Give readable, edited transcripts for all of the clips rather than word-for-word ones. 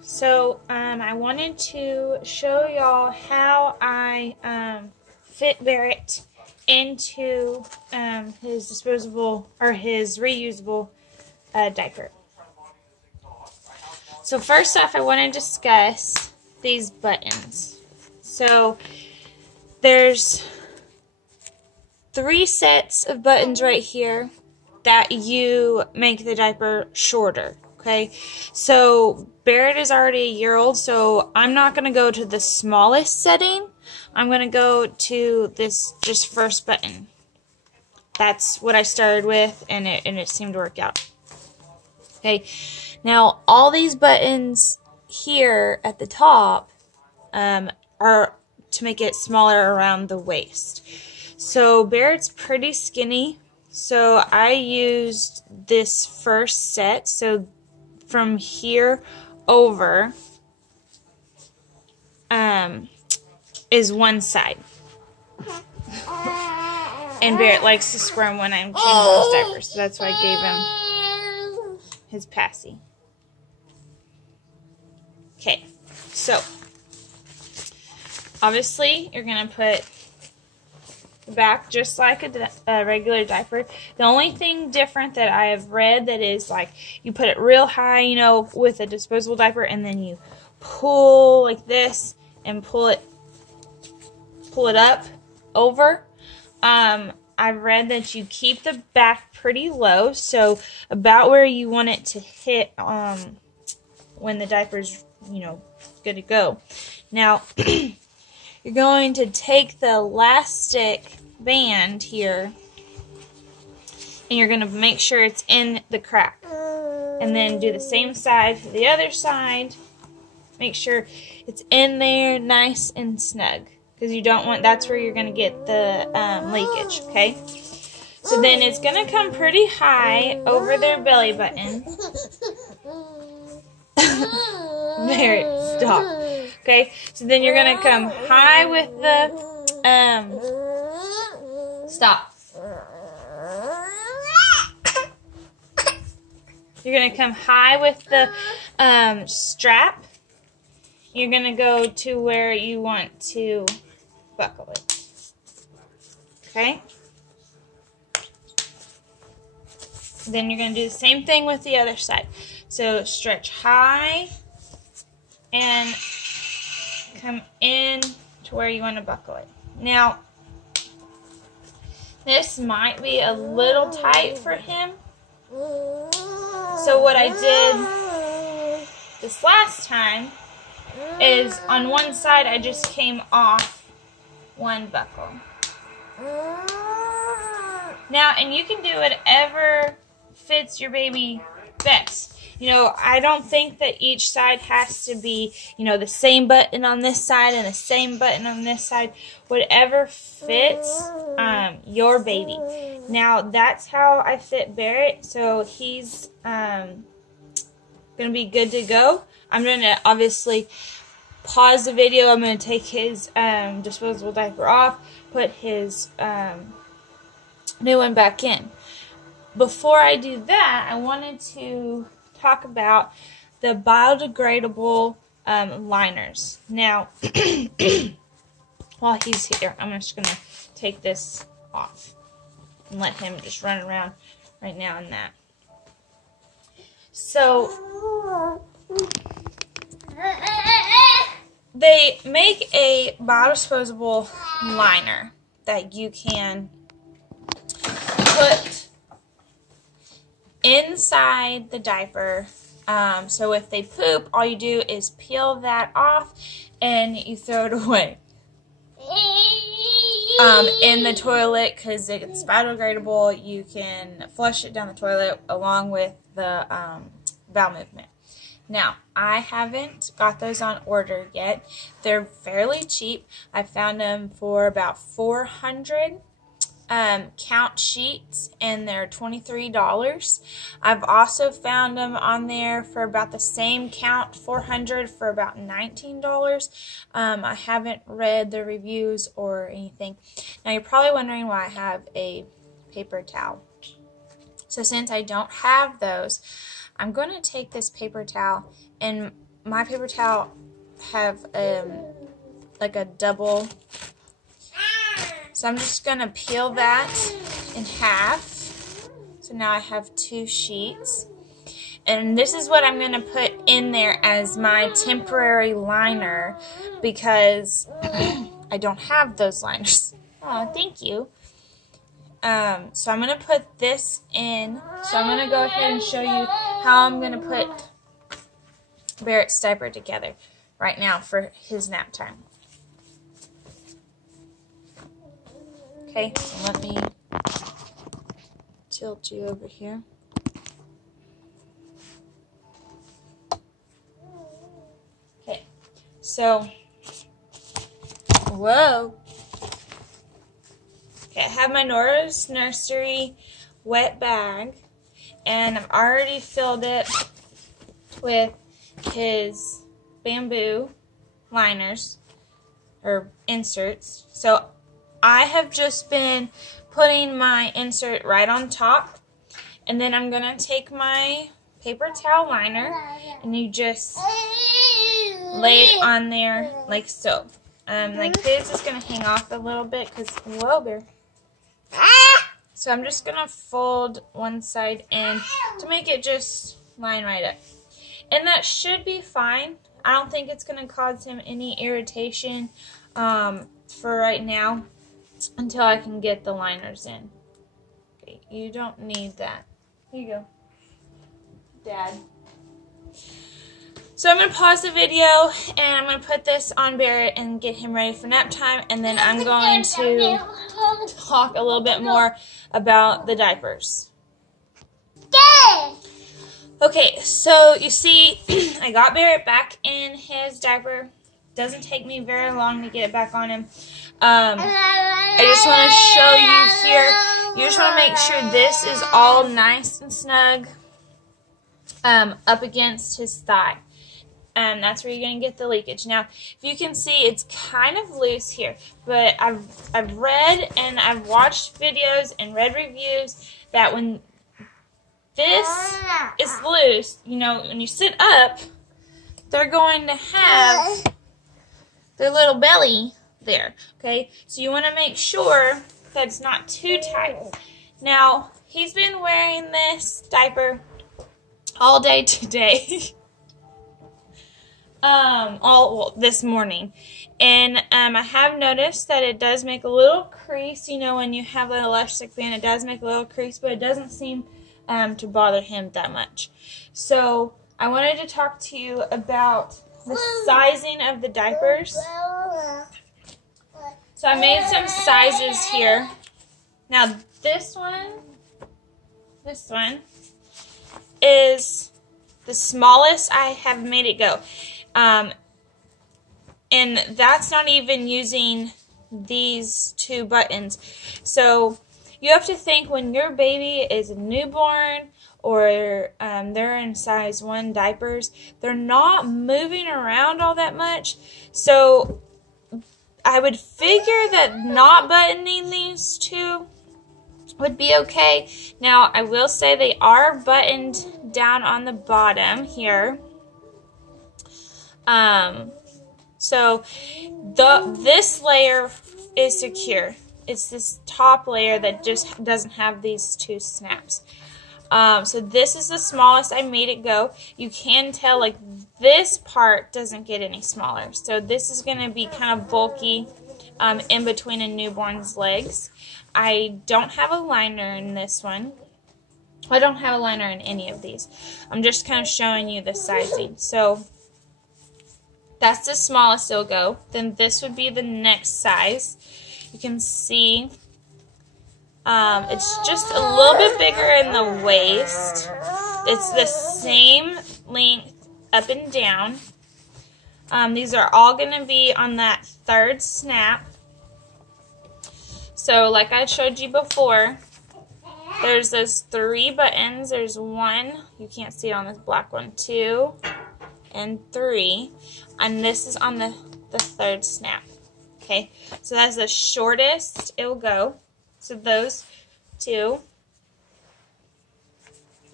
So I wanted to show y'all how I fit Barrett into his disposable or his reusable diaper. So first off, I want to discuss these buttons. So there's 3 sets of buttons right here that you make the diaper shorter. Okay, so Barrett is already a year old, so I'm not going to go to the smallest setting. I'm going to go to this just first button. That's what I started with, and it seemed to work out. Okay, now all these buttons here at the top are to make it smaller around the waist. So Barrett's pretty skinny, so I used this first set. So from here over is one side. And Barrett likes to squirm when I'm changing his diapers, so that's why I gave him his passy. Okay, so obviously you're going to put the back just like a regular diaper. The only thing different that I have read that is like you put it real high, you know, with a disposable diaper, and then you pull like this and pull it up over. I've read that you keep the back pretty low, so about where you want it to hit when the diaper's, you know, good to go. Now, you're going to take the elastic band here, and you're going to make sure it's in the crack. And then do the same side for the other side. Make sure it's in there nice and snug, because you don't want, that's where you're going to get the leakage, okay? So then it's going to come pretty high over their belly button. Barrett, stop. Okay, so then you're going to come high with the, stop. You're going to come high with the strap. You're going to go to where you want to buckle it. Okay? Then you're going to do the same thing with the other side. So stretch high and come in to where you want to buckle it. Now, this might be a little tight for him. So what I did this last time is on one side I just came off one buckle. Now, and you can do whatever fits your baby best. You know, I don't think that each side has to be, you know, the same button on this side and the same button on this side. Whatever fits your baby. Now, that's how I fit Barrett, so he's going to be good to go. I'm going to obviously pause the video. I'm going to take his disposable diaper off, put his new one back in. Before I do that, I wanted to talk about the biodegradable liners. Now, while he's here, I'm just going to take this off and let him just run around right now in that. So, they make a biodisposable liner that you can put inside the diaper. So if they poop, all you do is peel that off and you throw it away in the toilet, because it's biodegradable. You can flush it down the toilet along with the bowel movement. Now, I haven't got those on order yet. They're fairly cheap. I found them for about 400 count sheets, and they're $23. I've also found them on there for about the same count, 400, for about $19. I haven't read the reviews or anything. Now, you're probably wondering why I have a paper towel. So since I don't have those, I'm going to take this paper towel and my paper towel have like a double. So I'm just going to peel that in half. So now I have 2 sheets. And this is what I'm going to put in there as my temporary liner because I don't have those liners. Oh, thank you. So I'm going to put this in. So I'm going to go ahead and show you how I'm going to put Barrett's diaper together right now for his nap time. Okay, so let me tilt you over here. Okay, so, whoa. Okay, I have my Nora's Nursery wet bag, and I've already filled it with his bamboo liners, or inserts. So, I have just been putting my insert right on top, and then I'm going to take my paper towel liner, and you just lay it on there like so. Like this is going to hang off a little bit because, whoa, Bear. So I'm just going to fold one side in to make it just line right up. And that should be fine. I don't think it's going to cause him any irritation for right now. Until I can get the liners in. Okay, you don't need that. Here you go, Dad. So I'm going to pause the video and I'm going to put this on Barrett and get him ready for nap time. And then I'm going to talk a little bit more about the diapers. Okay, so you see I got Barrett back in his diaper. Doesn't take me very long to get it back on him. I just want to show you here. You just want to make sure this is all nice and snug up against his thigh. That's where you're going to get the leakage. Now, if you can see, it's kind of loose here. But I've read and I've watched videos and read reviews that when this is loose, you know, when you sit up, they're going to have their little belly there, okay? So you want to make sure that it's not too tight. Now, he's been wearing this diaper all day today. This morning. And I have noticed that it does make a little crease. You know, when you have an elastic band, it does make a little crease, but it doesn't seem to bother him that much. So, I wanted to talk to you about the sizing of the diapers. So I made some sizes here. Now this one is the smallest I have made it go. And that's not even using these 2 buttons. So you have to think when your baby is a newborn or they're in size 1 diapers, they're not moving around all that much. So I would figure that not buttoning these 2 would be okay. Now, I will say they are buttoned down on the bottom here. So this layer is secure. It's this top layer that just doesn't have these 2 snaps. So this is the smallest I made it go. You can tell like this part doesn't get any smaller. So this is going to be kind of bulky in between a newborn's legs. I don't have a liner in this one. I don't have a liner in any of these. I'm just kind of showing you the sizing. So that's the smallest it'll go. Then this would be the next size. You can see it's just a little bit bigger in the waist. It's the same length up and down. These are all going to be on that 3rd snap. So like I showed you before, there's those 3 buttons. There's 1, you can't see it on this black one, 2, and 3. And this is on the 3rd snap. Okay, so that's the shortest it will go. So those 2.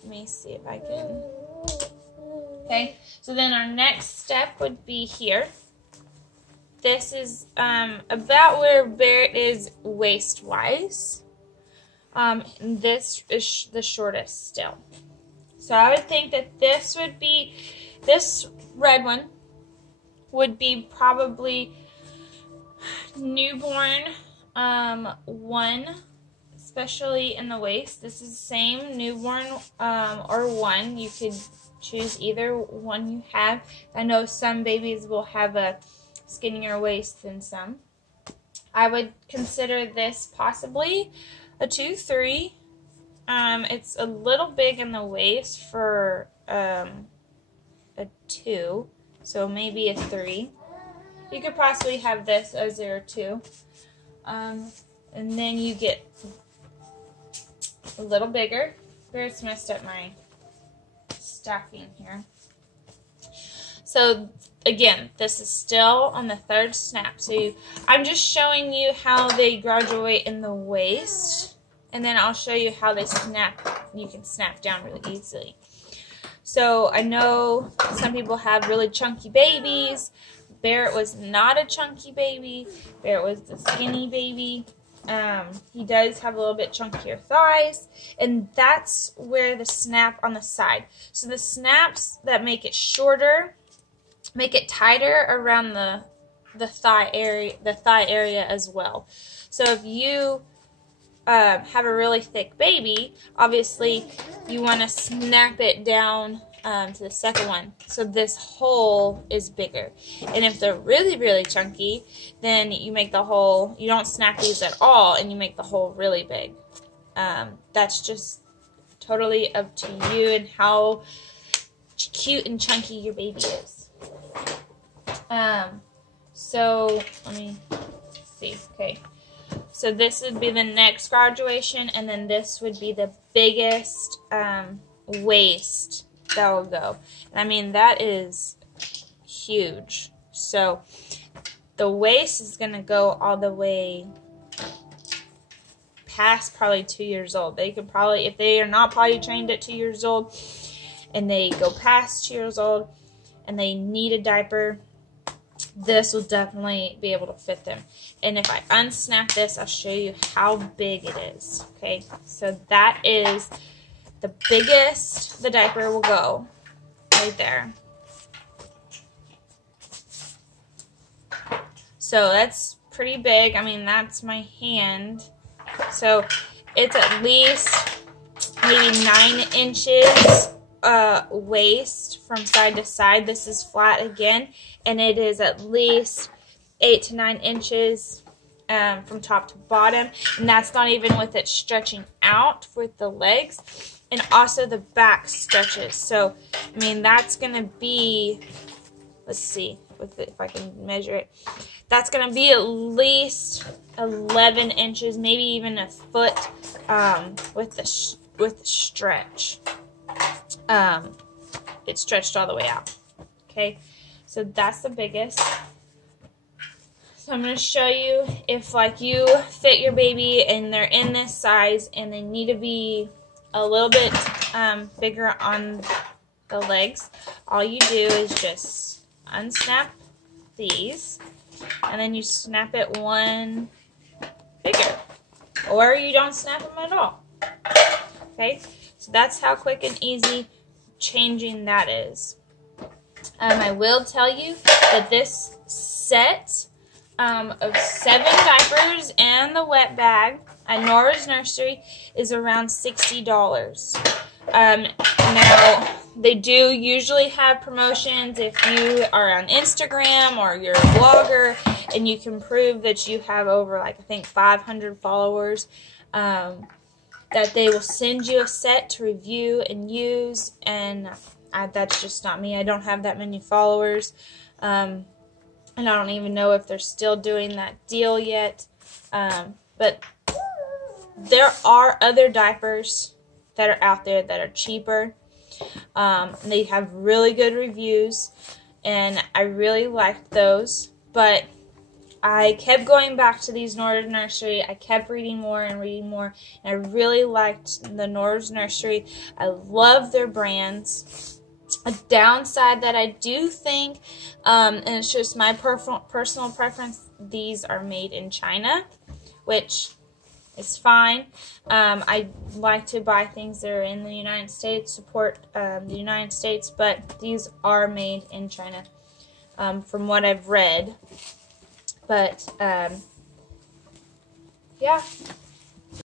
Let me see if I can. Okay, so then our next step would be here. This is about where Barrett is waist-wise. And this is the shortest still. So I would think that this would be, this red one would be probably newborn 1, especially in the waist. This is the same, newborn or 1. You could choose either one you have. I know some babies will have a skinnier waist than some. I would consider this possibly a 2-3. It's a little big in the waist for a 2, so maybe a 3. You could possibly have this as your 2. And then you get a little bigger. Barrett's messed up my stacking here. So again, this is still on the 3rd snap. So I'm just showing you how they graduate in the waist, and then I'll show you how they snap. You can snap down really easily. So I know some people have really chunky babies. Barrett was not a chunky baby. Barrett was the skinny baby. He does have a little bit chunkier thighs, and that's where the snap on the side. So the snaps that make it shorter make it tighter around the thigh area as well. So if you have a really thick baby, obviously you want to snap it down to the second one, so this hole is bigger. And if they're really, really chunky, then you make the hole, you don't snap these at all, and you make the hole really big. That's just totally up to you and how cute and chunky your baby is. So let me see. Okay, so this would be the next graduation, and then this would be the biggest waist that will go. And I mean, that is huge. So the waist is gonna go all the way past probably 2 years old. They could probably, if they are not potty trained at 2 years old and they go past 2 years old and they need a diaper, this will definitely be able to fit them. And if I unsnap this, I'll show you how big it is. Okay, so that is the biggest the diaper will go, right there. So that's pretty big. I mean, that's my hand. So it's at least maybe 9 inches waist from side to side. This is flat again, and it is at least 8 to 9 inches from top to bottom, and that's not even with it stretching out with the legs, and also the back stretches. So I mean, that's gonna be, let's see with it, if I can measure it, that's gonna be at least 11 inches, maybe even a foot with the stretch. It's stretched all the way out. Okay, so that's the biggest. So I'm going to show you if like you fit your baby and they're in this size and they need to be a little bit bigger on the legs. All you do is just unsnap these, and then you snap it one bigger, or you don't snap them at all. Okay, so that's how quick and easy changing that is. I will tell you that this set of 7 diapers and the wet bag at Nora's Nursery is around $60. Now, they do usually have promotions if you are on Instagram or you're a blogger and you can prove that you have over, like, I think 500 followers, that they will send you a set to review and use, and that's just not me. I don't have that many followers, and I don't even know if they're still doing that deal yet, but there are other diapers that are out there that are cheaper. They have really good reviews, and I really liked those, but I kept going back to these Nora's Nursery. I kept reading more and reading more, and I really liked the Nora's Nursery. I love their brands. A downside that I do think, and it's just my personal preference, these are made in China, which is fine. I like to buy things that are in the United States, support the United States, but these are made in China, from what I've read. But, yeah.